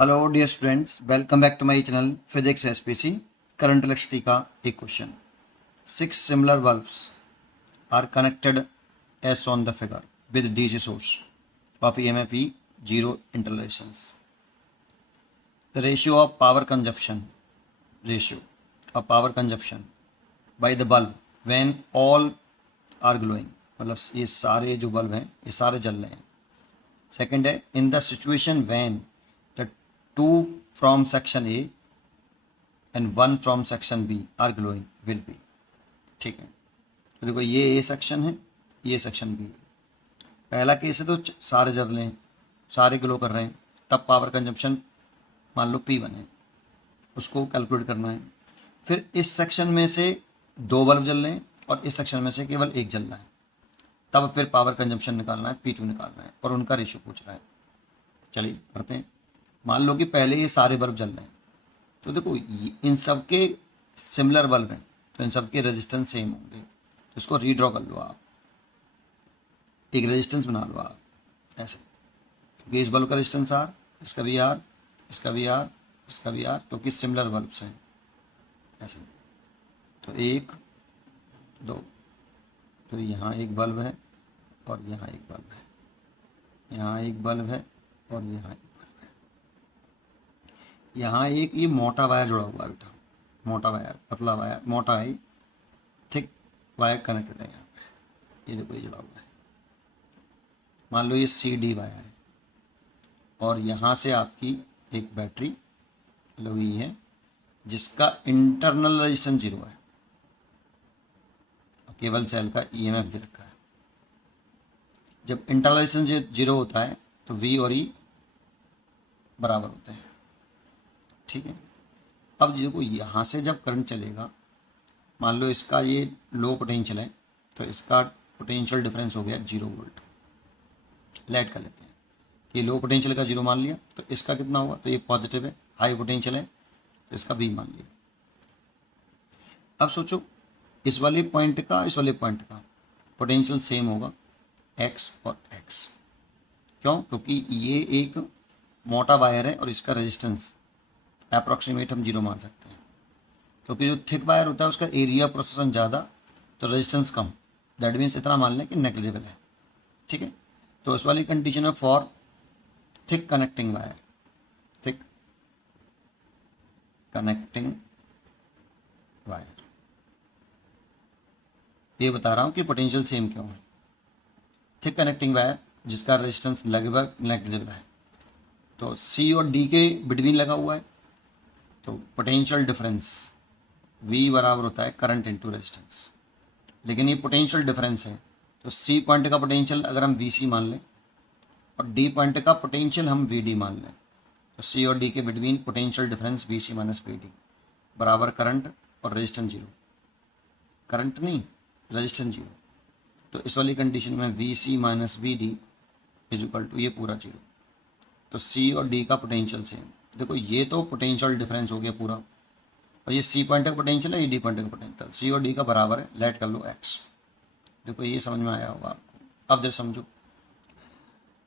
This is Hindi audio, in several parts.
Hello dear students, welcome back to my channel physics SPC. Current electricity का एक question. 6 similar bulbs are connected as on the figure with DC source of EMF E zero interrelations. The ratio of power consumption by the bulb when all are glowing, मतलब ये सारे जो बल्ब हैं ये सारे जल रहे हैं। सेकंड है, in the situation when the two from section A and one from section B are glowing will be. ठीक है, तो देखो ये ए सेक्शन है, ये सेक्शन बी है। पहला केस है तो सारे जल रहे हैं, सारे ग्लो कर रहे हैं, तब पावर कंजप्शन मान लो P1 है, उसको कैलकुलेट करना है। फिर इस सेक्शन में से 2 बल्ब जल रहे हैं और इस सेक्शन में से केवल एक जल रहा है, तब फिर पावर कंजप्शन निकालना है, P2 निकालना है और उनका रेशियो पूछ रहा है। चलिए करते हैं। मान लो कि पहले ये सारे बल्ब जल रहे हैं, तो देखो इन सब के सिमिलर बल्ब हैं तो इन सब के रेजिस्टेंस सेम होंगे, तो इसको रीड्रॉ कर लो आप, एक रेजिस्टेंस बना लो आप ऐसे, क्योंकि इस बल्ब का रेजिस्टेंस आर, इसका भी आर, इसका भी आर, इसका भी आर, क्योंकि सिमिलर बल्ब्स हैं ऐसे। तो 1 2, तो यहाँ एक बल्ब है और यहाँ एक बल्ब है, यहाँ एक बल्ब है और यहाँ एक बल्ब है। यहाँ एक ये मोटा वायर जुड़ा हुआ है बेटा, मोटा वायर, पतला वायर, मोटा है, थिक वायर कनेक्टेड है यहाँ पे, ये देखो ये जुड़ा हुआ है। मान लो ये CD वायर है और यहाँ से आपकी एक बैटरी लगी है जिसका इंटरनल रेजिस्टेंस 0 है, केवल सेल का EMF दे रखा है। जब इंटरनल रेजिस्टेंस 0 होता है तो V और E बराबर होते हैं। ठीक है, अब देखो यहाँ से जब करंट चलेगा, मान लो इसका ये लो पोटेंशियल है तो इसका पोटेंशियल डिफरेंस हो गया 0 वोल्ट। लेट कर लेते हैं कि लो पोटेंशियल का 0 मान लिया, तो इसका कितना होगा, तो ये पॉजिटिव है, हाई पोटेंशियल है तो इसका V मान लिया। अब सोचो इस वाले पॉइंट का इस वाले पॉइंट का पोटेंशियल सेम होगा X और X। क्यों? क्योंकि ये एक मोटा वायर है और इसका रेजिस्टेंस अप्रॉक्सीमेट हम 0 मान सकते हैं, क्योंकि जो थिक वायर होता है उसका एरिया प्रोसेसन ज़्यादा तो रेजिस्टेंस कम, दैट मीन्स इतना मान लें कि नेग्लिजिबल है। ठीक है, तो इस वाली कंडीशन है for thick connecting wire, thick connecting wire, ये बता रहा हूँ कि पोटेंशियल सेम क्यों है। थिक कनेक्टिंग वायर जिसका रेजिस्टेंस लगभग नेग्लिजिबल है, तो C और D के बिटवीन लगा हुआ है, तो पोटेंशियल डिफरेंस V बराबर होता है करंट इनटू रेजिस्टेंस। लेकिन ये पोटेंशियल डिफरेंस है, तो C पॉइंट का पोटेंशियल अगर हम VC मान लें और D पॉइंट का पोटेंशियल हम VD मान लें, तो C और D के between potential difference VC minus VD बराबर करंट और रेजिस्टेंस 0, करंट नहीं रेजिस्टेंस 0। तो इस वाली कंडीशन में VC minus VD is equal to ये पूरा 0, तो C और D का पोटेंशियल सेम। देखो ये तो पोटेंशियल डिफरेंस हो गया पूरा, और ये C पॉइंट का पोटेंशियल है, ये D पॉइंट का पोटेंशियल, C और D का बराबर है, लेट कर लो X। देखो ये समझ में आया होगा आपको। अब जरा समझो,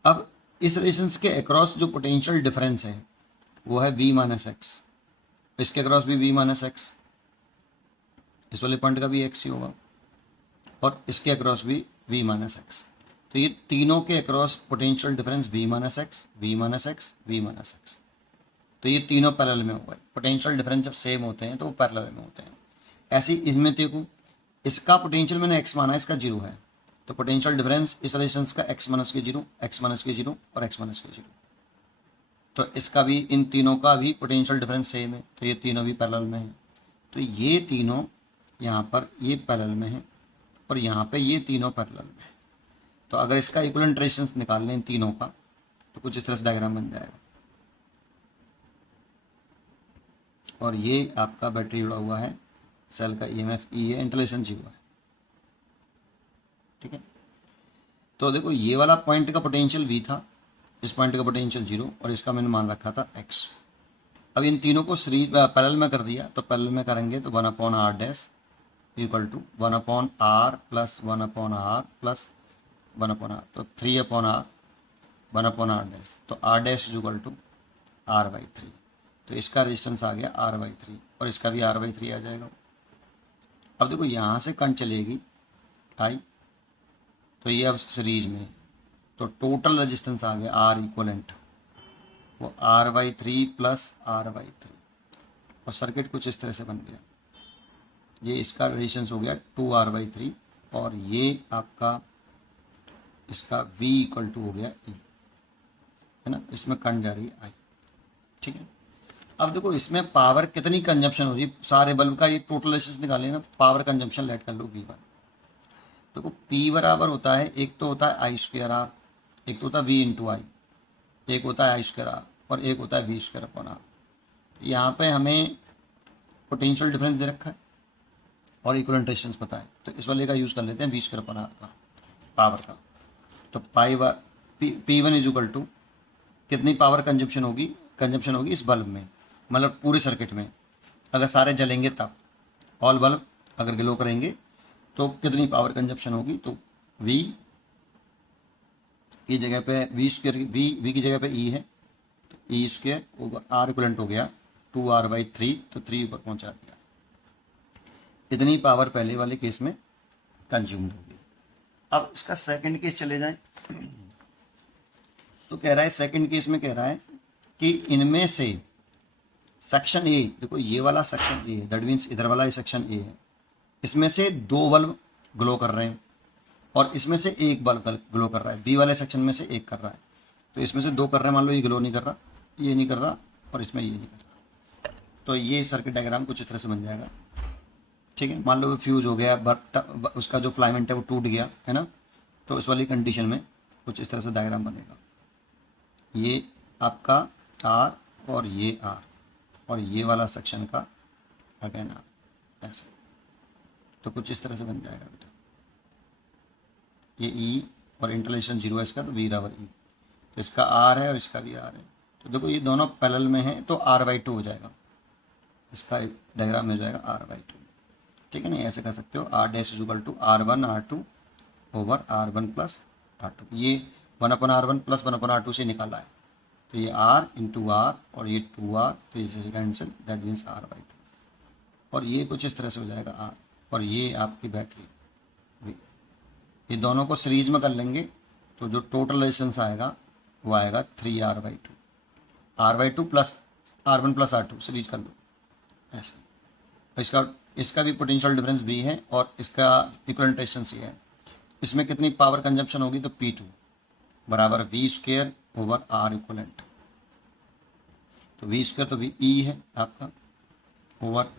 अब इस रेजिस्टेंस के अक्रॉस जो पोटेंशियल डिफरेंस है वो है V माइनस एक्स, इसके अक्रॉस भी V माइनस एक्स, इस वाले पॉइंट का भी X ही होगा और इसके अक्रॉस भी V माइनस एक्स। तो ये तीनों के across potential difference V minus x, V minus x, V minus x, तो ये तीनों पैरेलल में होगा। पोटेंशियल डिफरेंस जब सेम होते हैं तो वो पैरेलल में होते हैं। ऐसे ही इसमें देखो, इसका पोटेंशियल मैंने x माना, इसका 0 है, तो पोटेंशियल डिफरेंस इस रेजिस्टेंस का x माइनस के 0, x माइनस के 0 और x माइनस के 0, तो इसका भी, इन तीनों का भी पोटेंशियल डिफरेंस सेम है, तो ये तीनों भी पैरेलल में है। तो ये तीनों यहाँ पर ये पैरेलल में है और यहाँ पे ये तीनों पैरेलल में है। तो अगर इसका इक्विवेलेंट रेजिस्टेंस निकाल लें इन तीनों का, तो कुछ इस तरह से डायग्राम बन जाएगा। और ये आपका बैटरी जुड़ा हुआ है, सेल का EMF E है, इंटरलेशन 0 है। ठीक है, तो देखो ये वाला पॉइंट का पोटेंशियल V था, इस पॉइंट का पोटेंशियल 0 और इसका मैंने मान रखा था X। अब इन तीनों को सीरीज पैरेलल में कर दिया, तो पैरेलल में करेंगे तो 1/r dash equal to 1/r plus 1/r plus 1/r, तो 3/r 1/r डैश, तो r dash is equal to R/3। तो इसका रेजिस्टेंस आ गया R/3 और इसका भी R/3 आ जाएगा। अब देखो यहाँ से कण चलेगी I, तो ये अब सीरीज में, तो टोटल रेजिस्टेंस आ गया R इक्वलेंट वो R/3 प्लस R/3 और सर्किट कुछ इस तरह से बन गया। ये इसका रेजिस्टेंस हो गया 2R/3 और ये आपका इसका V इक्वल टू हो गया E, है ना, इसमें करंट जा रही है I, ठीक है। अब देखो इसमें पावर कितनी कंजम्पशन हो रही है, सारे बल्ब का ये टोटल रेजिस्टेंस निकाले ना, पावर कंजम्पशन लेट कर लो P1। देखो P बराबर होता है, एक तो होता है I²R, एक तो होता है V इंटू आई, एक होता है I²R और एक होता है V²/R। यहाँ पे हमें पोटेंशियल डिफरेंस दे रखा है और इक्विवेलेंट रेजिस्टेंस पता है, तो इस वाले का यूज़ कर लेते हैं V²/R का, पावर का। तो P1 इज इक्वल टू कितनी पावर कंजम्पशन होगी इस बल्ब में, मतलब पूरे सर्किट में अगर सारे जलेंगे तब, ऑल बल्ब अगर ग्लो करेंगे तो कितनी पावर कंजम्पशन होगी। तो V की जगह पे V की जगह पे E है, तो E² ओवर R इक्वलेंट हो गया 2R/3, तो 3 ऊपर पहुंचा दिया। इतनी पावर पहले वाले केस में कंज्यूम्ड होगी। अब इसका सेकंड केस चले जाएं, तो कह रहा है सेकंड केस में कह रहा है कि इनमें से सेक्शन ए, देखो ये वाला सेक्शन ए है, दैट मीन्स इधर वाला सेक्शन ए है, इसमें से 2 बल्ब ग्लो कर रहे हैं और इसमें से 1 बल्ब ग्लो कर रहा है, बी वाले सेक्शन में से 1 कर रहा है। तो इसमें से 2 कर रहे हैं, मान लो ये ग्लो नहीं कर रहा, ये नहीं कर रहा और इसमें ये नहीं कर रहा, तो ये सर्किट डायग्राम कुछ इस तरह से बन जाएगा, ठीक है। मान लो फ्यूज हो गया, बट उसका जो फिलामेंट है वो टूट गया, है ना, तो इस वाली कंडीशन में कुछ इस तरह से डायग्राम बनेगा। ये आपका R और ये R और ये वाला सेक्शन का अगेन R, ऐसे, तो कुछ इस तरह से बन जाएगा बेटा। ये E और इंटरलेशन 0 है इसका, तो V बराबर E, तो इसका R है और इसका भी R है। तो देखो ये दोनों पैरेलल में है, तो R/2 हो जाएगा, इसका एक डायग्राम में हो जाएगा R/2, ठीक है ना। ऐसे कर सकते हो R dash is equal to R1 R2 over R1 plus R2, ये 1/R1 प्लस 1/R2 से निकाला है, तो ये R इंटू R और ये 2R, तो ये कैंसिल, दैट मीन्स R/2, और ये कुछ इस तरह से हो जाएगा R, और ये आपकी बैटरी V। ये दोनों को सीरीज में कर लेंगे तो जो टोटल रेजिस्टेंस आएगा वो आएगा 3R/2, R/2 plus R1 plus R2 series कर लो ऐसे। इसका भी पोटेंशियल डिफरेंस भी है और इसका इक्विवेलेंट रेजिस्टेंस ये है। इसमें कितनी पावर कंजम्पशन होगी, तो P2 बराबर V² ओवर R इक्विवेलेंट, तो V² तो भी E है आपका ओवर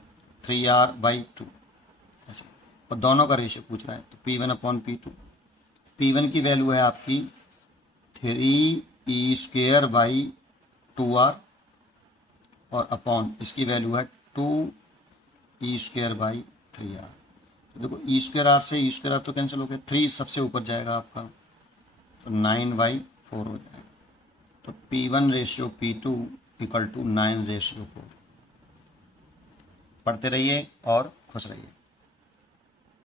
3R/2 ऐसे, और दोनों का रेशियो पूछ रहा है, तो P1/P2, P1 की वैल्यू है आपकी 3E²/2R और अपॉन इसकी वैल्यू है 2E²/3R। तो देखो E²R से E²R तो कैंसिल हो गया, 3 सबसे ऊपर जाएगा आपका, तो 9/4 हो जाएगा। तो P1/P2 इक्वल टू 9/4। पढ़ते रहिए और खुश रहिए।